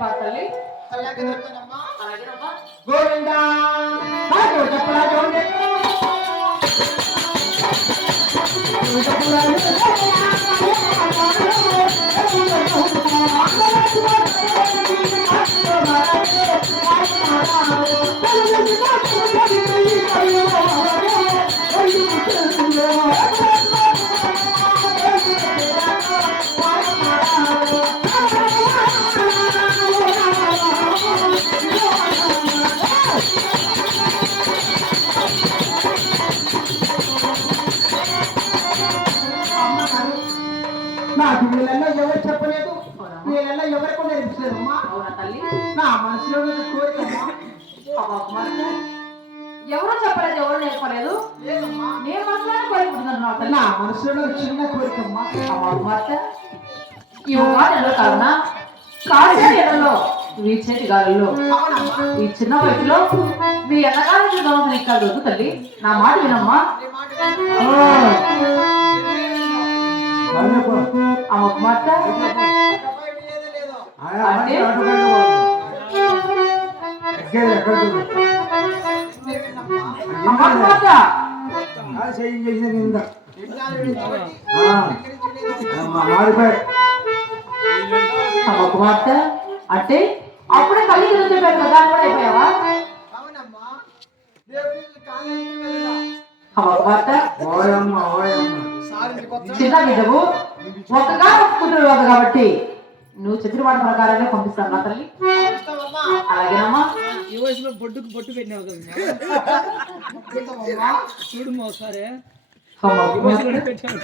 తల్లి. అలాగే దొరుకుతానమ్మా. అలాగేనమ్మా. గోవిందా చెప్పరా చూడండి నాకు వీళ్ళల్లో ఎవరు చెప్పలేదు, వీళ్ళల్లో ఎవరికి నేర్పించలేదమ్మా. అవునా తల్లి? నా మనసులో కోరికమ్మా. ఎవరో చెప్పలేదు, ఎవరు నేర్పలేదు. లేదమ్మా, నేను మనసులోనే కోరుకుంటున్నాను తల్లి. నా మనసులో చిన్న కోరికమ్మా. ఈ ఉగాదిలో కావున కాశీలో వీచేటి గాలుల్లో ఈ చిన్న వయసులో మీ ఎన్నగానే చూద్దామని ఎక్కాలి వద్దు తల్లి. నా మాట వినమ్మా. అమ్మ మాట అంటే అమ్మ మాట మాట అంటే అప్పుడే కళ్ళు చెప్పారు కదా కూడా అయిపోయావా? చిన్న బిడ్డవు ఒక్కగా ఒప్పుకుంటున్నావు కాబట్టి నువ్వు చెప్పిన మాట ప్రకారంగా పంపిస్తాను నా తల్లి. అలాగేనమ్మా. ఈ వయసులో బొట్టుకు బొట్టు పెట్టినావు కదా చూడు ఒకసారి పెట్టాను.